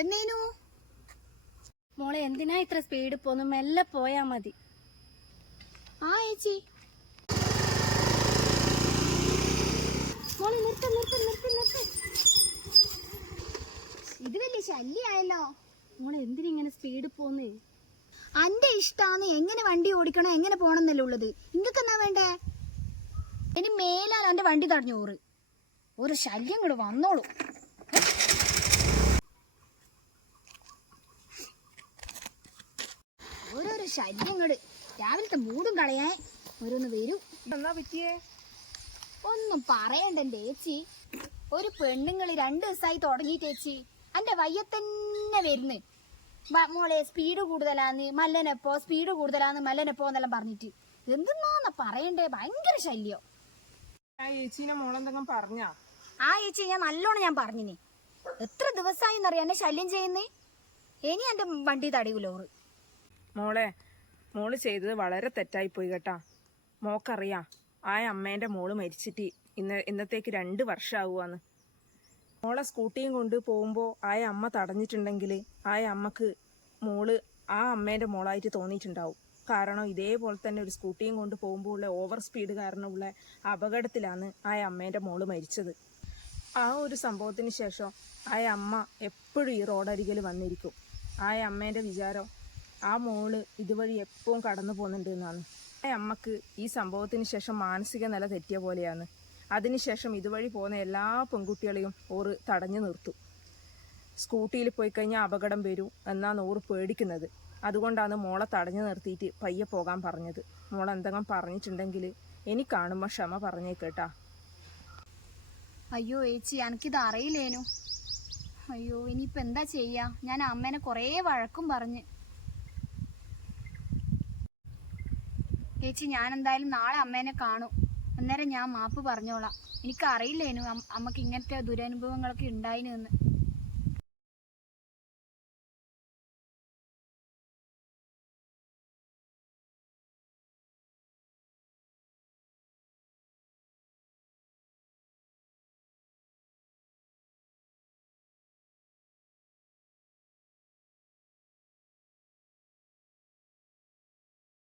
എന്നേനു മോളെ എന്തിനാ ഇത്ര സ്പീഡ് പോന്നു? മെല്ലെ പോയാ മതി. ആ ചേച്ചി മോളെ നിർത്ത് നിർത്ത് നിർത്ത് നിർത്ത്. ഇത് വലിയ ശല്യായല്ലോ. മോളെ എന്തിനിങ്ങനെ സ്പീഡ് പോന്ന്? അന്റെ ഇഷ്ടാന്ന് എങ്ങനെ വണ്ടി ഓടിക്കണോ എങ്ങനെ പോണെന്നല്ലേ ഉള്ളത്. ഇങ്ങക്ക് എന്നാ വേണ്ടേ? ഇനി മേലാൽ എന്റെ വണ്ടി തടഞ്ഞു ഒരു ശല്യം കൂടെ വന്നോളൂ. ഓരോരോ ശല്യങ്ങള് രാവിലത്തെ മൂടും കളയാൻ ഓരോന്ന് വരൂ. എന്നാ പറ്റിയേ? ഒന്നും പറയണ്ട ചേച്ചി. ഒരു പെണ്ണുങ്ങള് 2 ദിവസമായി തുടങ്ങിയിട്ട് ചേച്ചി എന്റെ വയ്യത്തന്നെ വരുന്ന്. മോളെ സ്പീഡ് കൂടുതലാന്ന് മല്ലനെപ്പോ, സ്പീഡ് കൂടുതലാന്ന് മല്ലനെപ്പോ എന്നെല്ലാം പറഞ്ഞിട്ട് എന്തെന്നാ പറയണ്ടേ. ഭയങ്കര ശല്യം. ആ ചേച്ചീനെ മോളെന്തെങ്കിലും പറഞ്ഞാ? ആ ചേച്ചി ഞാൻ നല്ലോണം പറഞ്ഞിനി. എത്ര ദിവസമായി എന്നറിയാം എന്നെ ശല്യം ചെയ്യുന്നേ. ഇനി എന്റെ വണ്ടി തടയൂലോറ്. മോള് ചെയ്തത് വളരെ തെറ്റായിപ്പോയി കേട്ടാ. മോക്കറിയാം ആ അമ്മേന്റെ മോള് മരിച്ചിട്ട് ഇന്നത്തേക്ക് 2 വർഷമാവുകയെന്ന്. മോളെ സ്കൂട്ടിയും കൊണ്ട് പോകുമ്പോൾ ആ അമ്മ തടഞ്ഞിട്ടുണ്ടെങ്കിൽ ആ അമ്മക്ക് മോള് ആ അമ്മേന്റെ മോളായിട്ട് തോന്നിയിട്ടുണ്ടാവും. കാരണം ഇതേപോലെ തന്നെ ഒരു സ്കൂട്ടിയും കൊണ്ട് പോകുമ്പോൾ ഉള്ള ഓവർ സ്പീഡ് കാരണമുള്ള അപകടത്തിലാണ് ആ അമ്മേന്റെ മോള് മരിച്ചത്. ആ ഒരു സംഭവത്തിന് ശേഷം ആ അമ്മ എപ്പോഴും ഈ റോഡരികിൽ വന്നിരിക്കും. ആ അമ്മേന്റെ വിചാരം ആ മോള് ഇതുവഴി എപ്പോഴും കടന്നു പോകുന്നുണ്ട് എന്നാണ്. ആ അമ്മക്ക് ഈ സംഭവത്തിന് ശേഷം മാനസിക നില തെറ്റിയ പോലെയാണ്. അതിനുശേഷം ഇതുവഴി പോകുന്ന എല്ലാ പെൺകുട്ടികളെയും ഓറ് തടഞ്ഞു നിർത്തും. സ്കൂട്ടിയിൽ പോയി കഴിഞ്ഞാൽ അപകടം വരും എന്നാണ് ഓറ് പേടിക്കുന്നത്. അതുകൊണ്ടാണ് മോളെ തടഞ്ഞു നിർത്തിയിട്ട് പയ്യെ പോകാൻ പറഞ്ഞത്. മോളെ എന്തെങ്കിലും പറഞ്ഞിട്ടുണ്ടെങ്കിൽ എനിക്ക് കാണുമ്പോൾ ക്ഷമ പറഞ്ഞേക്കേട്ടാ. അയ്യോ ചേച്ചി എനിക്കിത് അറിയില്ലേനു. അയ്യോ ഇനിയിപ്പോൾ എന്താ ചെയ്യാ? ഞാൻ അമ്മേനെ കുറേ വഴക്കും പറഞ്ഞ്. ചേച്ചി ഞാൻ എന്തായാലും നാളെ അമ്മേനെ കാണും. അന്നേരം ഞാൻ മാപ്പ് പറഞ്ഞോളാം. എനിക്കറിയില്ലേനു അമ്മക്ക് ഇങ്ങനത്തെ ദുരനുഭവങ്ങളൊക്കെ ഉണ്ടായിന് എന്ന്.